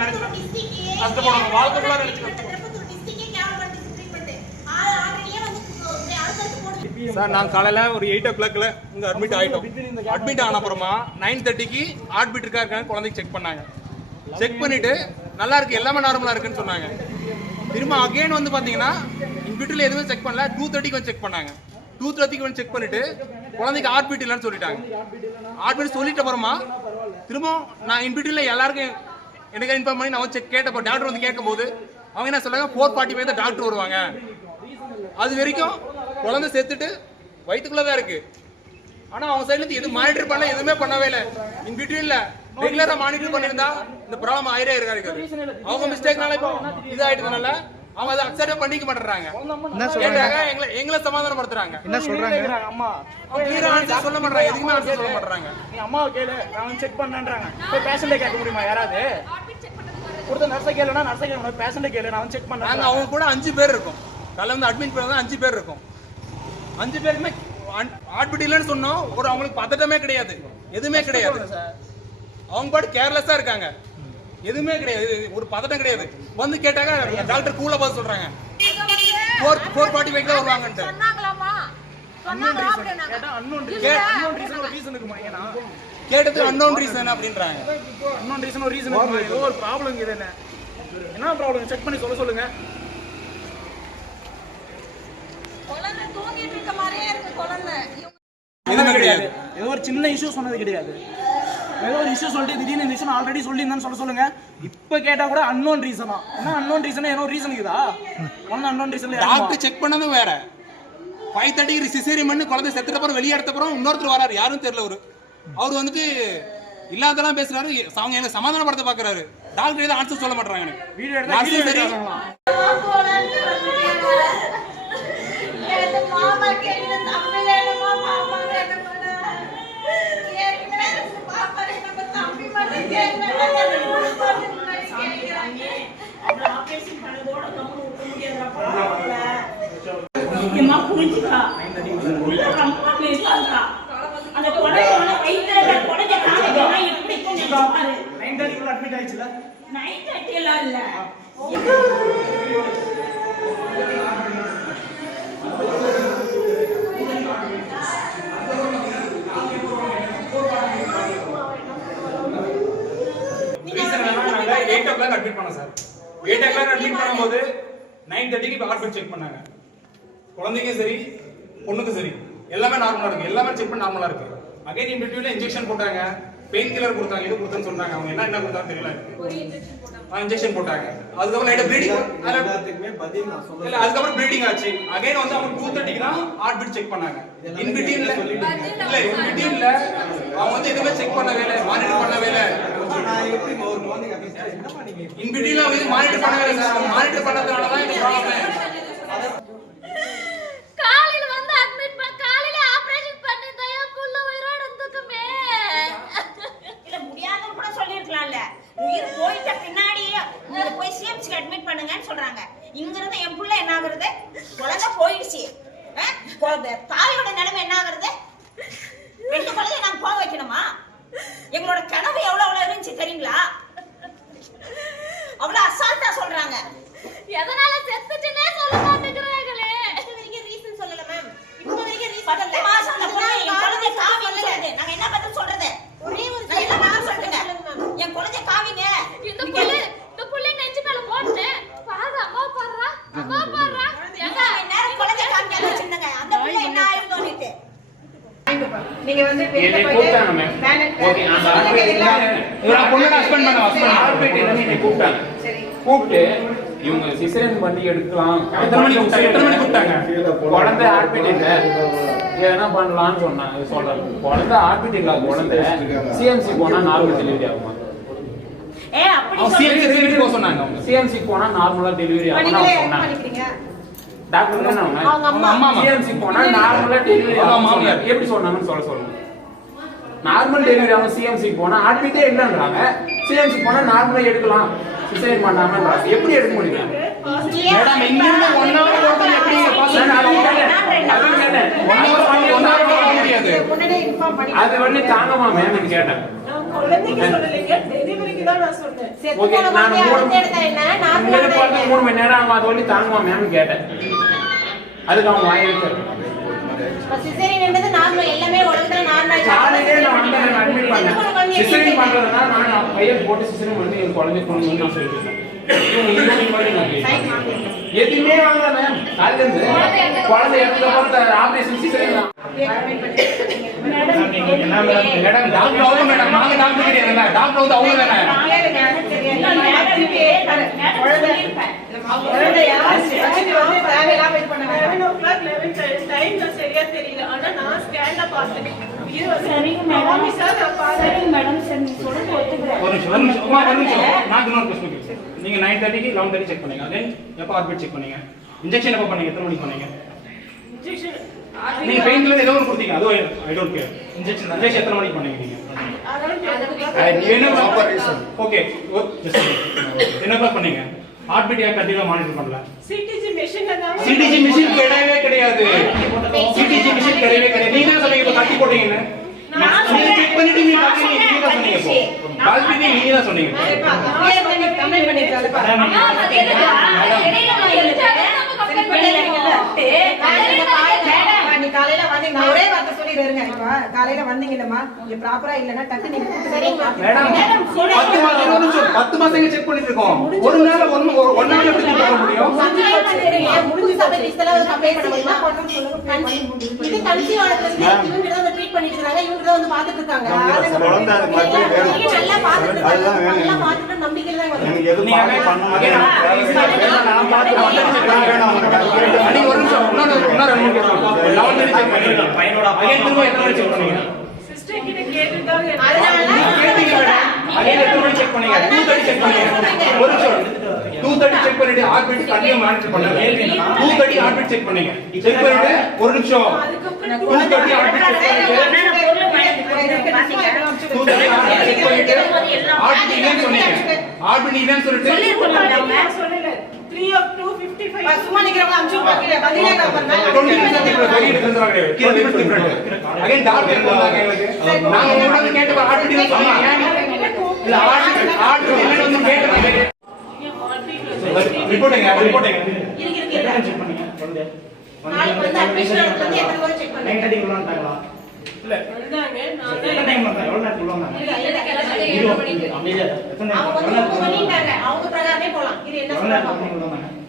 கஷ்டப்படுவாங்க, வாழ்க்கை ஃபுல்லா நினைச்சு சார். நாங்கள் காலையில் ஒரு 8 o'clockல இங்கே அட்மிட் ஆகிட்டோம். அட்மிட் ஆன அப்புறமா 9:30க்கு ஹார்ட் பீட் இருக்காங்க குழந்தைக்கு செக் பண்ணாங்க. செக் பண்ணிட்டு நல்லா இருக்கு, எல்லாமே நார்மலாக இருக்குன்னு சொன்னாங்க. திரும்ப அகைன் வந்து பார்த்தீங்கன்னா இன்பிட்ல எதுவுமே செக் பண்ணல. 2:30க்கு வந்து செக் பண்ணாங்க. 2:30க்கு வந்து செக் பண்ணிட்டு குழந்தைக்கு ஹார்ட் பீட் இல்லைன்னு சொல்லிட்டாங்க. ஹார்ட் பீட் சொல்லிட்ட அப்புறமா திரும்ப நான் இன்பிட்ல எல்லாருக்கும் எனக்கு இன்ஃபார்ம் பண்ணி நான் செக் கேட்டப்போ டாக்டர் வந்து கேட்கும்போது அவங்க என்ன சொன்னாங்க, 4:45 தான் டாக்டர் வருவாங்க. அது வரைக்கும் குழந்தை செத்துட்டு வயிற்றுக்குள்ளதான் இருக்கு. ஆனா அவங்க சைட்ல இருந்து எதுவும் மானிட்டர் பண்ணல, எதுவுமே பண்ணவே இல்லை. இன் பிட்வீன்ல ரெகுலரா மானிட்டர் பண்ணிருந்தா இந்த ப்ராப்ளம் ஆயிரே இருக்காரு. அவங்க மிஸ்டேக்னால இப்போ இதாயிட்டதுனால அவங்க அதை அக்செப்ட் பண்ணிக்க மாட்டேறாங்க. எங்களை சமாதானப்படுத்துறாங்க. என்ன சொல்றாங்க? அம்மா கிளியரா ஆன்சர் சொல்ல மாட்டாங்க, எதுவுமே ஆன்சர் சொல்ல மாட்டாங்க. நீ அம்மாவை கேளு, நான் செக் பண்ணேன்றாங்க. போய் பேஷண்ட்டை கேட்க முடியுமா? யாராவது கொடுத்த நர்ஸை கேளுனா நர்ஸை கேட்கணும், பேஷண்ட்டை கேளு, நான் செக் பண்ணேன். நாங்கள் அவங்க கூட 5 பேர் இருக்கோம். காலையில் வந்து அட்மிட் பண்ண 5 பேர் இருக்கும். 5 பேருக்குமே ஹார்ட் இல்லைன்னு சொன்னோம். ஒரு அவங்களுக்கு பதட்டமே கிடையாது, எதுவுமே கிடையாது. அவங்க பாட்டு கேர்லெஸ்ஸா இருக்காங்க, எதுவுமே கிடையாது, ஒரு பதட்டம் கிடையாது. வந்து கேட்டாங்க டாக்டர் கூலா பார்த்து சொல்றாங்க 4:45 தான் வருவாங்கன்ட்டு. கேட்டது அன்னோன் ரீசன் அப்படின்றாங்க. அன்னோன் ரீசன் ஒரு ரீசன் இருக்குமா? ஏதோ ஒரு ப்ராப்ளம் இது. என்ன ப்ராப்ளம் செக் பண்ணி சொல்லுங்க. எதுவுமே கிடையாது. ஏதோ ஒரு சின்ன இஷ்யூ சொன்னது கிடையாது. ஏதோ ஒரு இஷ்யூ சொல்லிட்டு திடீர்னு இந்த இஷ்யூ ஆல்ரெடி சொல்லியிருந்தான்னு சொல்லுங்க. இப்போ கேட்டா கூட அன்னோன் ரீசனா? என்ன அன்னோன் ரீசனா? ஏதோ ரீசன் இருக்குதா? ஒன்னும் அன்னோன் ரீசன் இல்ல. டாக்டர் செக் பண்ணதும் வேற. 5:30க்கு சிசேரியன் பண்ணி குழந்தை செத்துட்ட அப்புறம் வெளியே எடுத்த அப்புறம் இன்னொருத்தர் வராரு, யாரும் தெரியல. அவர் வந்துட்டு இல்லாதெல்லாம் பேசுறாரு. அவங்க என்ன சமாதானப்படுத்த பாக்குறாரு. டாக்டர் ஏதோ ஆன்சர் சொல்ல மாட்டாங்க. வீடியோ எடுத்து சரி அட்மிட் ஆயிடுச்சுல. 9:30 எல்லாம் இல்ல. அட்மிட் பண்ண சார். 8 o'clock அட்மிட் பண்ணும்போது 9:30க்கு ஹார்ட் பீட் செக் பண்ணாங்க. குழந்தைக்கும் சரி பொண்ணுக்கும் சரி எல்லாமே நார்மலா இருக்கு, எல்லாமே செக் பண்ண நார்மலா இருக்கு. அகைன் இன் பிட்வீன்ல இன்ஜெக்ஷன் போட்டாங்க, பெயின் கில்லர் கொடுத்தாங்க, இது கொடுத்தேன்னு சொன்னாங்க. அவங்க என்ன கொடுத்தாங்க தெரியல. இன்ஜெக்ஷன் போட்டாங்க. அதுக்கப்புறம் லைட்டா ப்ளீடிங், இல்ல அதுக்கப்புறம் ப்ளீடிங் ஆச்சு. அகைன் வந்து அவங்க 2:30க்கு தான் ஹார்ட் பீட் செக் பண்ணாங்க. இன் பிட்வீன்ல இல்ல, இன் பிட்வீன்ல அவங்க வந்து எதுவுமே செக் பண்ணவே இல்லை, மானிட்டர் பண்ணவே இல்லை. இன் பிட்வீன்ல அவங்க மானிட்டர் பண்ணவே இல்லை சார். மானிட்டர் பண்ணதுனால தான் இந்த ப்ராப்ளம். உயிர் போயிட்ட பின்னாடி போய் சிஎம்சி அட்மிட் பண்ணுங்கன்னு சொல்றாங்க. இங்க இருந்து என் புள்ள என்ன ஆகுறது? குழந்தை போயிடுச்சு. தாயோட நிலைமை என்ன ஆகுறது? 2 குழந்தை நாங்க போக வைக்கணுமா? எங்களோட கனவு எவ்வளவு இருந்துச்சு தெரியுங்களா? அவ்வளவு அசால்ட்டா சொல்றாங்க. எதனால செத்துச்சுன்னே சொல்ல மாட்டேங்கிறாங்களே. இது வரைக்கும் ரீசன் சொல்லல மேம். இப்போ வரைக்கும் ரீசன் 10 மாசம் அந்த குழந்தை காவி இல்ல. நாங்க என்ன பதில் சொல்றது? ஒரே ஒரு நான் சொல்லுங்க. என் குழந்தை காவிங்க. இந்த புள்ள நெஞ்சு மேல போட்டு பாரு, அம்மா பாருடா, அம்மா பாருடா. எங்க நேரா குழந்தை காவிங்க வச்சிருந்தாங்க. அந்த புள்ள என்ன ஆயிருந்தோனிட்டு நீங்க வந்து வெளிய போயிட்டு மேனேஜ் ஓகே அந்த பொண்ணோட ஹஸ்பண்ட் பண்ண ஆர்பிட் என்ன கூப்பிட்டாங்க. சரி கூப்பிட்டு இவங்க சிசேரியன் பண்ணி எடுக்கலாம். எத்தனை மணி கூப்பிட்டாங்க? குழந்தை ஆர்பிட் இல்ல, என்ன பண்ணலாம்னு சொன்னாங்க. சொல்றாங்க குழந்தை ஆர்பிட் இல்ல, குழந்தை சிஎம்சி போனா நார்மல் டெலிவரி ஆகுமா? சிஎம்சி போனா நார்மலா டெலிவரி ஆகும் சொன்னாங்க. டாக்டர் சிஎம்சி போனா நார்மலா டெலிவரி ஆகும் எப்படி சொன்னாங்கன்னு சொல்லுங்க. நார்மல் டெலிவரி ஆகும் சிஎம்சி போனா ஆர்பிட்டே இல்லைன்றாங்க. சிஎம்சி போனா நார்மலா எடுக்கலாம், சிசேரியன் பண்ணாமன்றாங்க. எப்படி எடுக்க முடியும்? மேடம் இங்க இருந்து 1 hour எப்படி முடியாது. அது வந்து தாங்கம்மா மேம் கேட்டேன். ஓகே நான் 3 மணி நேரம் ஆகும் அது வந்து தாங்கம்மா மேம் கேட்டேன். அதுக்கு அவங்க வாய் வச்சிருக்காங்க. காலையிலே நான் வந்து அட்மிட் பண்ணேன். சிசரிங் பண்றதுனா நான் பையன் போட்டு சிசரிங் பண்ணி என் குழந்தை கொண்டு நான் சொல்லிட்டேன். எதுவுமே வாங்கல மேம். காலையில இருந்து குழந்தை எடுத்து ஆபரேஷன் சிசரிங் தான். மேடம் டாக்டர் அவங்க மேடம் நாங்க டாக்டர் கிடையாதுல்ல. டாக்டர் வந்து அவங்க தானே. சரியா தெரியல ஆனா நான் ஸ்கேன்ல பார்த்தேன். நீங்க 9:30 11:30 செக் பண்ணீங்க. தென் எப்ப ஹார்ட் செக் பண்ணீங்க? இன்ஜெக்ஷன் எப்ப பண்ணீங்க? எத்தனை மணிக்கு பண்ணீங்க? நீங்க பெயின் கில்லர் ஏதோ ஒன்று கொடுத்தீங்க. அது ஐ டோன்ட் கேர். இன்ஜெக்ஷன் எத்தனை மணிக்கு பண்ணீங்க நீங்க? ஓகே என்ன பண்ணீங்க? ஹார்ட் பீட் ஏன் கண்டினியூவா மானிட்டர் பண்ணல? சிடிஜி மெஷின் கிடையவே கிடையாது. சிடிஜி மெஷின் கிடையவே கிடையாது. நீங்க தான் சொன்னீங்க இப்ப கட்டி போட்டீங்கன்னு. நீங்க செக் பண்ணிட்டு நீங்க தான் சொன்னீங்க. இப்போ கால் பண்ணி நீங்க தான் சொன்னீங்க. கமெண்ட் பண்ணிட்டாங்க. நீ காலையில வந்தீங்க நான் ஒரே வார்த்தை சொல்லிடுறேங்க. இப்போ காலையில வந்தீங்கல்லம்மா இங்க ப்ராப்பரா இல்லனா டக்கு நீங்க மேடம் 10 மாசம் செக் பண்ணிட்டு இருக்கோம். ஒரு நாள் ஒரு நாள் எப்படி பண்ண முடியும்? முடிஞ்சு சபை லிஸ்ட்ல ஒரு கம்ப்ளைண்ட் பண்ண முடியுமா? இது கன்சீவ் ஆனதுல இவங்க தான் வந்து ட்ரீட் பண்ணிட்டு இருக்காங்க. இவங்க தான் வந்து பாத்துட்டு இருக்காங்க. குழந்தை அது மாதிரி வேணும். நல்லா பாத்துட்டு அதுதான் வேணும். நல்லா பாத்துட்டு நம்பிக்கையில தான் வரும். எனக்கு எது பாக்க பண்ணணும் நான் பாத்து நீங்க ஒரு நிமிஷம் இன்னொரு 2 கேட்கலாம். 11:30 செக் பண்ணீங்க. பையனோட அகைன் திரும்ப எத்தனை மணி செக் பண்ணீங்க? சிஸ்டர் கிட்ட கேட்டுட்டாங்க. கேட்டீங்க மேடம். அகைன் எத்தனை மணி செக் பண்ணீங்க? 2:30 செக் பண்ணீங்க. ஒரு நிமிஷம் 2:30 செக் பண்ணிட்டு ஹார்ட் பீட் கண்டினியூ மானிட்டர் பண்ணுங்க. 2:30 ஹார்ட் பீட் செக் பண்ணீங்க. செக் பண்ணிட்டு ஒரு நிமிஷம் 2:30 ஹார்ட் பீட் செக் பண்ணிட்டு 2:30 ஹார்ட் செக் பண்ணிட்டு ஹார்ட் பீட் இல்லன்னு சொன்னீங்க. ஹார்ட் பீட் இல்லன்னு சொல்லிட்டு சொல்லல 3 of 255 சும்மா நிக்கிறவங்க அம்சு பாக்கல பதிலே காப்பறனா 20% அகைன் டாக்டர் இருந்தாங்க எங்களுக்கு. நாங்க உங்களோட கேட்டு ஹார்ட் பீட் இல்லன்னு சொன்னீங்க. இல்ல ஹார்ட் பீட் இல்லன்னு வந்து கேட்டீங்க. ரிப்போர்ட்டிங் இருக்கு செக் பண்ணீங்க. நாளைக்கு வந்து அட்மிஷன் வந்து எத்தனை முறை செக் பண்ணீங்க? 9:30 உள்ள வந்தாங்களா? இல்ல வந்தாங்க நான் எத்தனை டைம் வந்தாங்க? எவ்வளவு நேரத்துக்கு உள்ள வந்தாங்க? அவங்க வந்து பண்ணிட்டாங்க. அவங்க பிரகாரமே போலாம். இது என்ன எவ்வளவு நேரத்துக்கு சொல்றாங்க? உள்ள வந்தாங்க?